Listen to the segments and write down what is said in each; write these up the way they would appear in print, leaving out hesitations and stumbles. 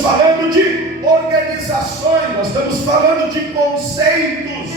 estamos falando de organizações, nós estamos falando de conceitos,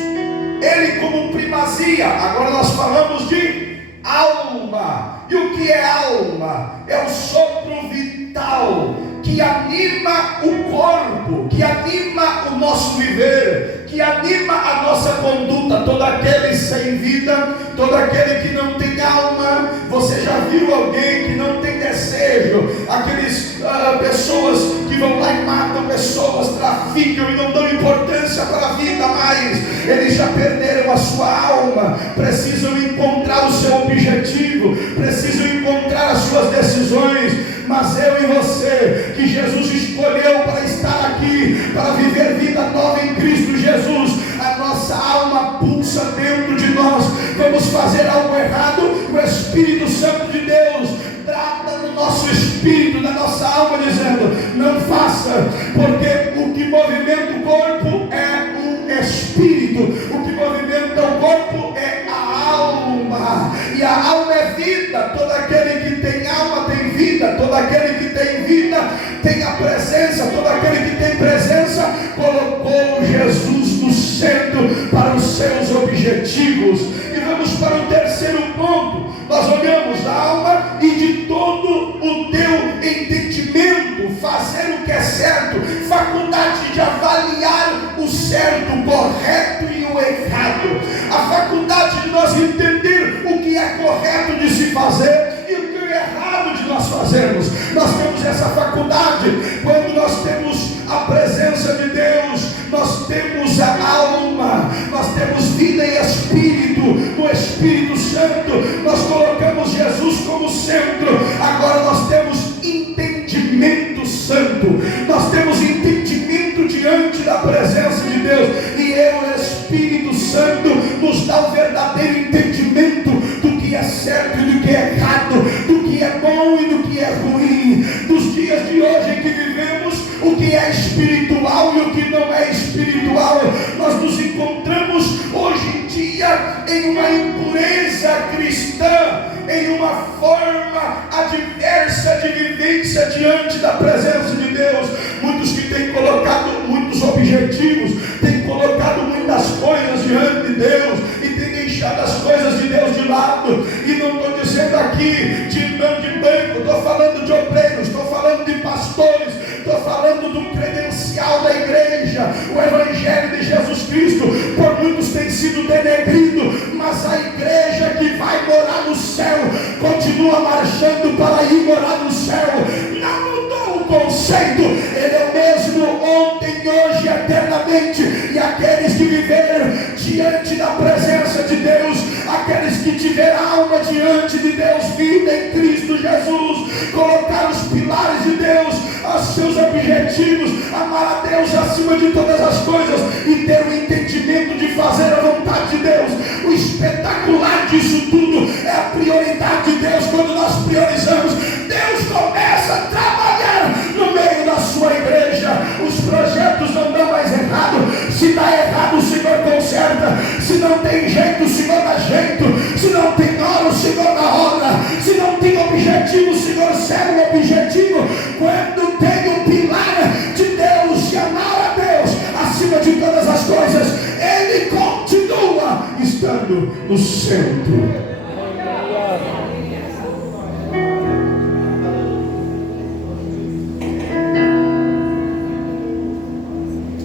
ele como primazia. Agora nós falamos de alma. E o que é alma? É o sopro vital que anima o corpo, que anima o nosso viver, que anima a nossa conduta. Todo aquele sem vida, todo aquele que não tem alma. Você já viu alguém que não tem desejo? Aqueles pessoas que vão lá e matam pessoas, traficam e não dão importância para a vida mais. Eles já perderam a sua alma. Precisam encontrar o seu objetivo, precisam encontrar as suas decisões. Mas eu e você, que Jesus escolheu para estar aqui, para viver vida nova em Cristo Jesus, a nossa alma pulsa dentro de nós. Vamos fazer algo errado, o Espírito Santo de Deus trata no nosso espírito, na nossa alma, dizendo: não faça, porque o que movimenta o corpo é o espírito, o que movimenta o corpo é a alma, e a alma é vida. Todo aquele que tem alma tem vida, todo aquele que tem vida tem a presença, todo aquele que tem presença colocou Jesus no centro para os seus objetivos. E vamos para o terceiro ponto. Nós olhamos a alma e de todo o teu entendimento, fazer o que é certo, faculdade de avaliar o certo, o correto e o errado, a faculdade de nós entender o que é correto de se fazer e o que é errado de nós fazermos. Nós temos essa faculdade quando nós temos a presença de Deus, nós temos a alma, nós temos vida e espírito. No Espírito Santo nós colocamos Jesus como centro. Agora nós temos entendimento santo, nós temos entendimento diante da presença de Deus, e o Espírito Santo nos dá o verdadeiro entendimento do que é certo e do que é errado, do que é bom e do que é ruim, dos dias de hoje em que vivemos, o que é espiritual e o que não é espiritual. Nós nos encontramos hoje em dia em uma impureza cristã, em uma forma adversa de vivência diante da presença de Deus. Muitos que têm colocado muitos objetivos, têm colocado muitas coisas diante de Deus e têm deixado as coisas de Deus de lado. E não estou dizendo aqui de irmão de banco, estou falando de obreiros, estou falando de pastores, estou falando do credencial da igreja. O Evangelho de Jesus Cristo por muitos tem sido denegrido, mas a igreja que vai morar no céu continua marchando para ir morar no céu. Não mudou o conceito, ele é o mesmo ontem, hoje, eternamente. E aqueles que viveram diante da presença de Deus, aqueles que tiveram alma diante de Deus, vida em Cristo Jesus, colocar os pilares de Deus, os seus objetivos, amar a Deus acima de todas as coisas e ter o entendimento de fazer a vontade de Deus. O espetacular disso tudo é a prioridade de Deus. Quando nós priorizamos, Deus começa a trabalhar no meio da sua igreja. Os projetos não dão mais errado. Se dá errado, o Senhor conserta. Se não tem jeito, o Senhor dá jeito. Se não tem hora, o Senhor dá hora. Se não tem objetivo, o Senhor segue o objetivo. Quando tem o pilar de Deus, de amar a Deus acima de todas as coisas, Ele continua estando no centro.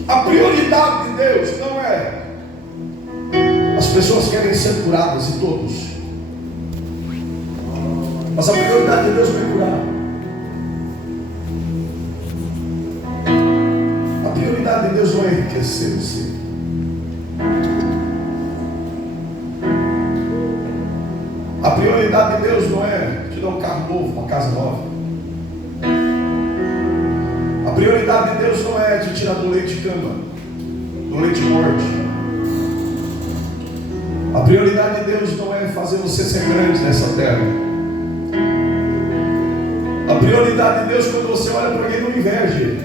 A prioridade de Deus não é as pessoas querem ser curadas, e todos, mas a prioridade de Deus não é curar. A prioridade de Deus não é enriquecer você. A prioridade de Deus não é te dar um carro novo, uma casa nova. A prioridade de Deus não é te tirar do leite de cama, do leite de morte. A prioridade de Deus não é fazer você ser grande nessa terra. A prioridade de Deus, quando você olha para alguém, não inveje.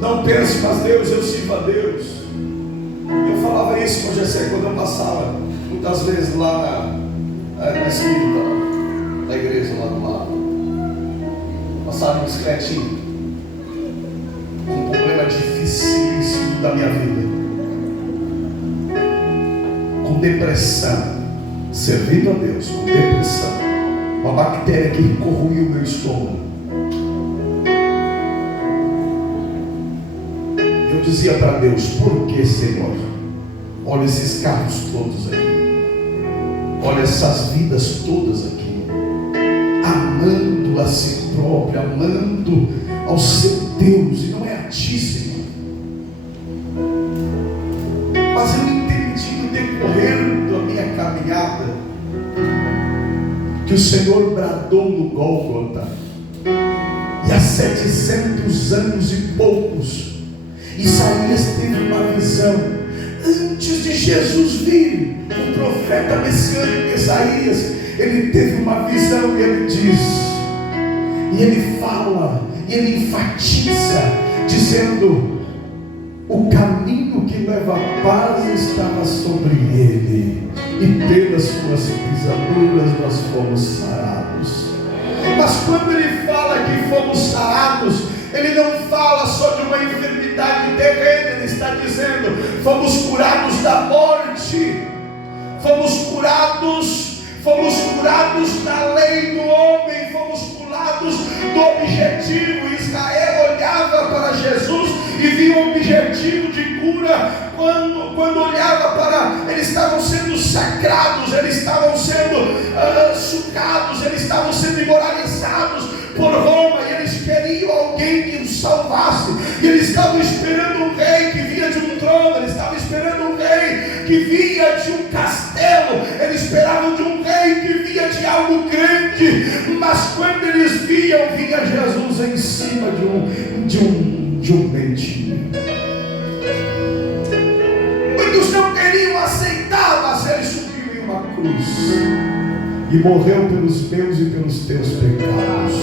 Não pense, mas Deus, eu sirvo a Deus. Eu falava isso com o Gessé quando eu passava muitas vezes lá na esquina da igreja lá do lado. Passava em bicicletinha. dificílimo da minha vida, com depressão, servindo a Deus, com depressão, uma bactéria que corroiu o meu estômago. Eu dizia para Deus: por que, Senhor? Olha esses carros todos aqui, olha essas vidas todas aqui, amando a si próprio, amando ao seu Deus, e não é a ti, Senhor. Mas eu entendi no decorrer da minha caminhada que o Senhor bradou no Gólgota, e há 700 anos e poucos Isaías teve uma visão. Antes de Jesus vir, o profeta messiânico Isaías, ele teve uma visão, e ele diz, e ele fala, e ele enfatiza, dizendo: o caminho que leva a paz estava sobre ele, e pelas suas pisaduras nós fomos sarados. Mas quando ele fala que fomos sarados, ele não fala só de uma enfermidade terrena, ele está dizendo: fomos curados da morte, fomos curados da lei do homem, fomos curados do objetivo. Israel olhava para Jesus e via um objetivo de cura. Quando olhava para, eles estavam sendo sacrados, eles estavam sendo sucados, eles estavam sendo imoralizados por Roma, e eles queriam alguém que os salvasse, e eles estavam esperando um rei que vinha de um trono, eles estavam esperando um rei que vinha de um castelo, eles esperavam de um rei que vinha de algo grande. Mas quando eles vinha Jesus em cima de um dentinho. Muitos não queriam aceitar, mas ele subiu em uma cruz e morreu pelos meus e pelos teus pecados,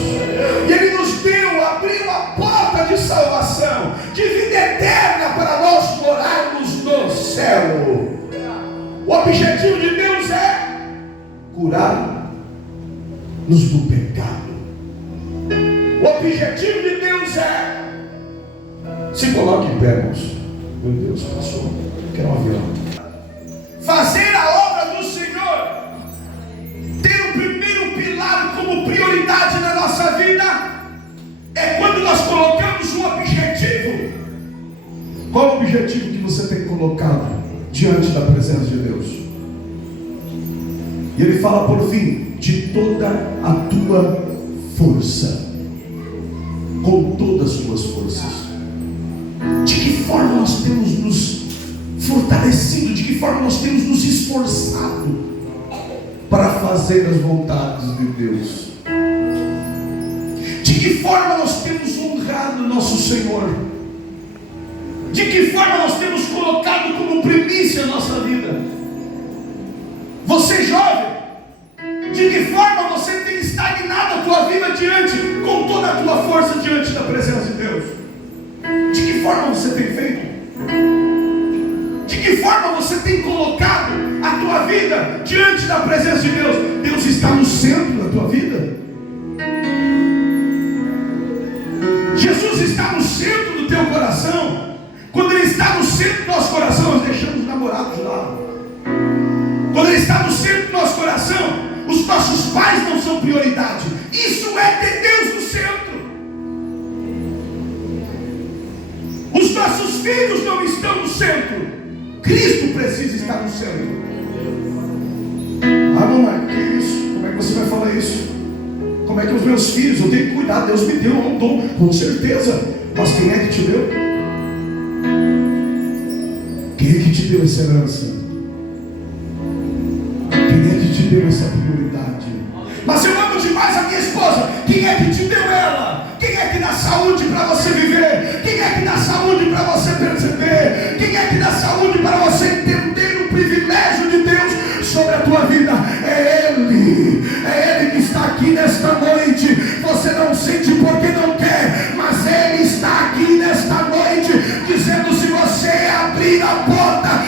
e ele nos deu, abriu a porta de salvação, de vida eterna, para nós morarmos no céu. O objetivo de Deus é curar-nos do pecado. O objetivo de Deus é, se coloque em pé, irmãos. Meu Deus, passou, quero um avião. Fazer a obra do Senhor, ter o primeiro pilar como prioridade na nossa vida, é quando nós colocamos um objetivo. Qual o objetivo que você tem colocado diante da presença de Deus? E ele fala por fim: de toda a tua força, com todas as tuas forças. De que forma nós temos nos fortalecido, de que forma nós temos nos esforçado para fazer as vontades de Deus? De que forma nós temos honrado nosso Senhor? De que forma nós temos colocado como primícia a nossa vida? Você jovem, de que forma você tem estagnado a tua vida com toda a tua força diante da presença de Deus? De que forma você tem feito? De que forma você tem colocado a tua vida diante da presença de Deus? Deus está no centro da tua vida? Jesus está no centro do teu coração? Quando Ele está no centro do nosso coração, nós deixamos os namorados de lado. Quando Ele está no centro do nosso coração, os nossos pais não são prioridade. Isso é ter Deus no centro. Os nossos filhos não estão no centro. Cristo precisa estar no centro. Ah, não é que isso? Como é que você vai falar isso? Como é que os meus filhos, eu tenho que cuidar, Deus me deu um dom, com certeza. Mas quem é que te deu? Quem é que te deu essa herança? Quem é que te deu essa prioridade? Mas eu amo demais a minha esposa. Quem é que te deu ela? Quem é que dá saúde para você viver? Quem é que dá saúde para você perceber? Quem é que dá saúde para você entender o privilégio de Deus sobre a tua vida? É Ele que está aqui nesta noite. Você não sente porque não quer, mas Ele está aqui nesta noite, dizendo: se você abrir a porta,